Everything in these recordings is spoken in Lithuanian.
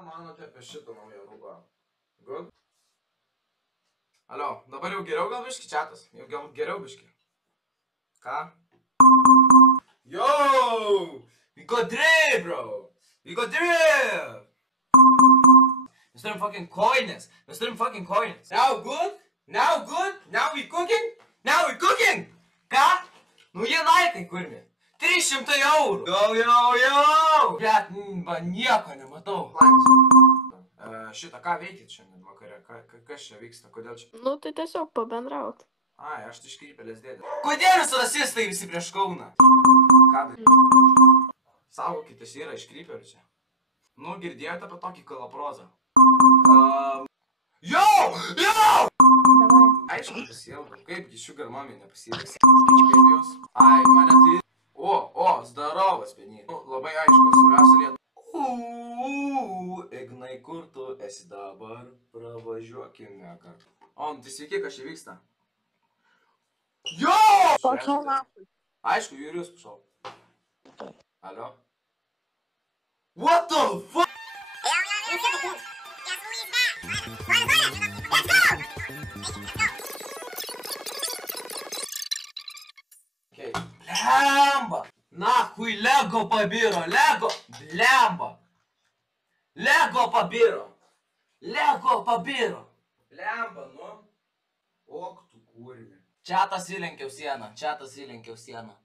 Ką manote apie šitą naują rūbą? Good? Alio, dabar jau geriau gal biški čiatas? Jau gal geriau biški? Ką? Yo! We got drip, bro! We got drip! Mes turim fucking coinės! Mes turim fucking coinės! Now good? Now good? Now we cooking? Now we cooking! Ką? Nu jie naikai kurmi! 300 eurų! Jau! Bet, nieko nematau. Šitą, ką veikit šiandien vakare? Kas čia vyksta? Kodėl čia? Nu, tai tiesiog pabendraut. Ai, aš tai iškrypėlės dėdė. Kodėl jūs rasistai visi prieš Kauną? Ką tai? Saugokitės yra iškrypėlių čia. Nu, girdėjote apie tokį kalaprozą? Jau! Aišku, pasielgau. Kaipgi sugar mommy nepasielgsi? Kaip jūs? Ai, mane tai... O, zdarovas, pieny. Nu, labai aišku, surasiu lietą. Ignai, kur tu esi dabar? Pravažiuokime kartu. O, nu tai sveiki, kas čia vyksta? Jo! Kokia nafai? Aišku, Jurijus pašau. Alio? What the fuck? Okay. Blemba! Nahui, Lego pabiro! Lego! Blemba! Lego pabiro! Lego pabiro! Blemba, nu? Ok, tu kurmi. Čiatas įlenkiau sieną,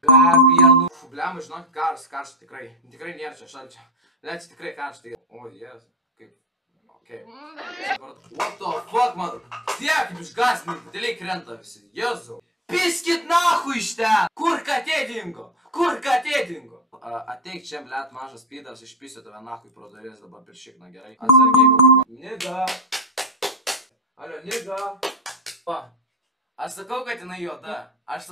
Gabienu. Blemba, žinok, karšta tikrai. Tikrai nėra čia šalčio. Lėčiau tikrai karšta. O, jezu. Kaip? Okay. What the fuck, man? Tiek, kaip išgasniai, dėliai krenta visi. Jezu. Piskit nahu iš ten! Kur katė dingo? Ateik čia, blėt, mažas pydas, išpisiu tave nahui pro duris dabar per šikną, gerai? Atsargiai kokį. Niga. Alio, niga. Va. Aš sakau, kad jinai juoda. Aš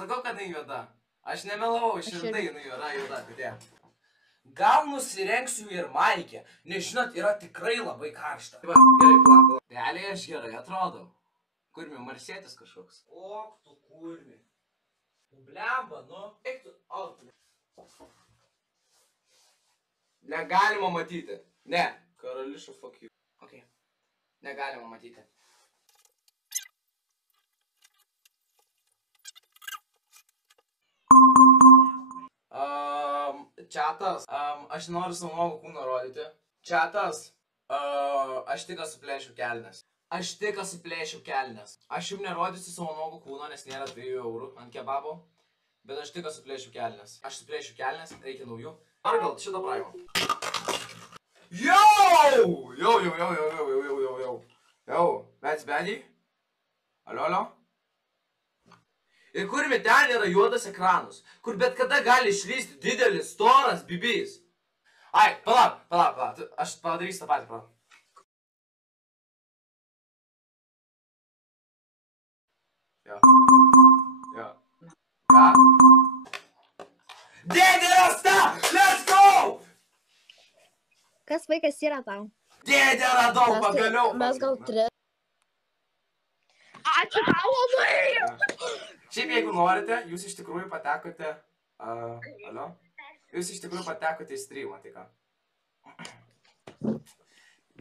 nemelavau, šimtai jinai yra juoda, katė. Gal nusirengsiu ir maikę, nes žinot, yra tikrai labai karšta. Va, gerai, pala. Realiai aš gerai atrodau. Kurmi, marsietis kažkoks. O, tu kurmi. Blemba, nu. Eik tu, Negalima matyti. Ne. Karališo, fuck you. Ok. Negalima matyti. Čiatas. Aš noriu savo nuogą kūną rodyti. Čiatas. Aš tik suplėšiu kelnes. Aš jums nerodysiu savo nuogą kūno, nes nėra 2 eurų ant kebabo. Bet aš tik suplėšiu kelnes. Aš suplėšiu kelnes, reikia naujų. Ar gal šitą praimą? Jau, that's baddy. Alio. Ir kurmi ten yra juodas ekranus, kur bet kada gali išlysti didelis, storas bibys. Ai, palauk, aš padarysiu tą patį, palauk. Jo. Ką? Dėdė rasta! Let's go! Kas vaikas yra tau? Dėdė radau, pagaliau! Mes gal 3. Ačiū tau labai! Šiaip jeigu norite, jūs iš tikrųjų patekote... Alio? Jūs iš tikrųjų patekote į streamą, tai ką?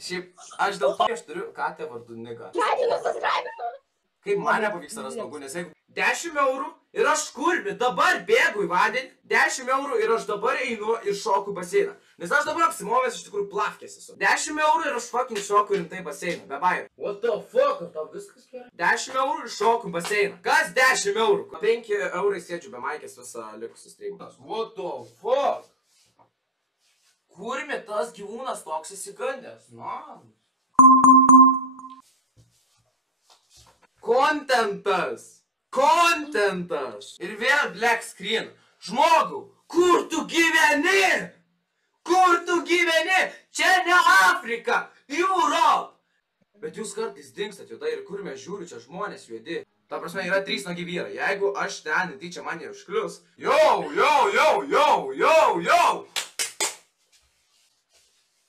Šiaip, aš dėl to, aš turiu katę vardu Niga. Kaip man nepavyks ras naugų, nes jeigu 10 eurų ir aš kurmi, dabar bėgu į vandenį, 10 eurų ir aš dabar einu ir šoku baseiną. Nes aš dabar apsimovęs iš tikrųjų plafkės esu. 10 eurų ir aš fucking šoku rimtai baseiną, be bairių. What the fuck, ar tau viskas gerai? 10 eurų ir šoku baseiną. Kas 10 eurų? 5 eurai sėdžiu be maikės visą likusį streamą. What the fuck? Kurmi tas gyvūnas toks įsigandęs? Na. Kontentas! Ir vėl black screen. Žmogau, kur tu gyveni? Čia ne Afrika, Europe! Bet jūs kartais dingstat juodai ir kur mes žiūriu, čia žmonės juodi. Ta prasme, yra 3 nuogi vyrai. Jeigu aš ten tyčia man neužklius. Jau!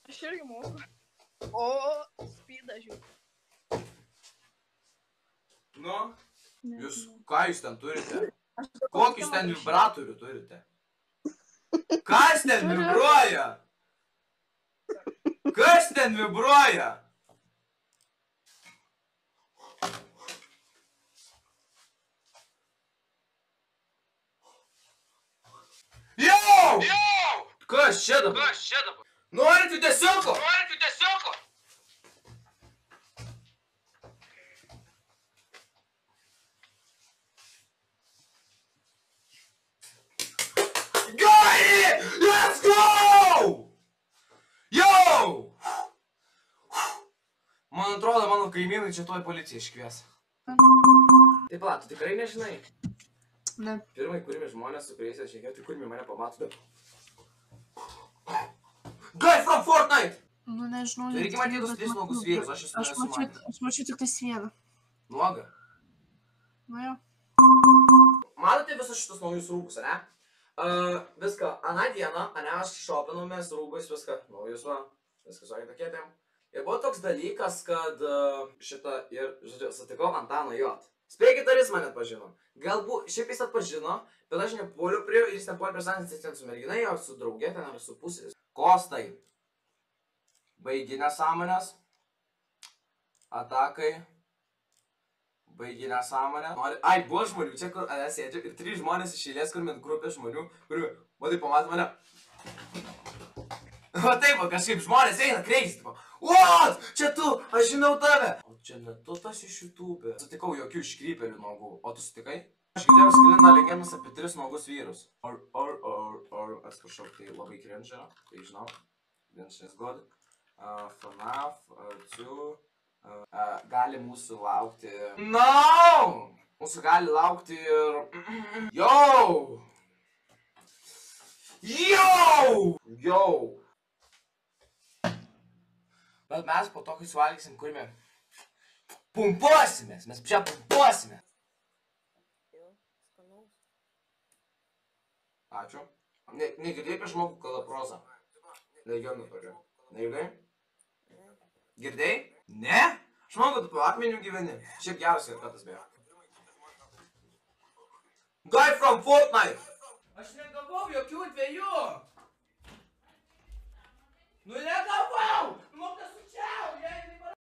Aš irgi moku. O, spydą žiūrėjau. Nu, ką jūs ten turite? Kokius ten vibratorių turite? Kas ten vibruoja? Kas ten vibruoja? Jau! Kas čia dabar? Norit judesiuko? Gai! Let's go! Jau! Man atrodo, mano kaimynai čia tuoj policiją iškvies. Taip, pala, tu tikrai nežinai? Ne. Pirmai kurimi žmonės, su kuriais aš šiek tiek kurimi mane pamato. Guy from Fortnite! Nu, nežinau. Tu irgi matei tos 3 nuogus vyrus, aš esu nesu matęs. Aš mačiau tik tais vieną. Nuoga. Nu jo. Matote visus šitus naujus rūbus, ne? Viską, aną dieną, aš šopinomės rūbais, viską, naujus va, viską su tokietėm. Ir buvo toks dalykas, kad šitą ir, žodžiu, sutikau Antaną Jot. Spėkit, ar jis mane atpažino. Galbūt šiaip jis atpažino, bet aš nepuoliu prie jo, jis nepuoliu prie santytis ten su mergina, jo su draugė ten ar su pusės. Kostai. Baigi nesąmonės. Atakai. Baigi nesąmonę. Ai, buvo žmonių čia, kur sėdžiu ir 3 žmonės iš eilės, kur met grupė žmonių, kur, matai, pamato mane. O taip, kažkaip žmonės eina kreisi, tipo, what? Čia tu, aš žinau tave. O čia ne tu tas iš YouTube. Sutikau jokių iškrypelių nuogų. O tu sutikai? Aš girdėjau sklinda legendas apie 3 nuogus vyrus. Atsiprašau, tai labai cringe, tai žinau. Vienas is good. FNAF, 2. Gali mūsų laukti... No! Mūsų gali laukti ir... Yo! Yo! Yo! Bet mes po to, kai suvalgysim, kurime... Pumpuosimės! Mes čia pumpuosime! Ačiū. Negirdėjai apie žmogų kalą prozą? Legionų tokia. Negirdėjai? Girdėjai? Ne? Aš manau, kad tu po akmeniu gyveni. Šiaip geras ir katas beje. Guy from Fortnite! Aš negavau jokių 2. Nu ne,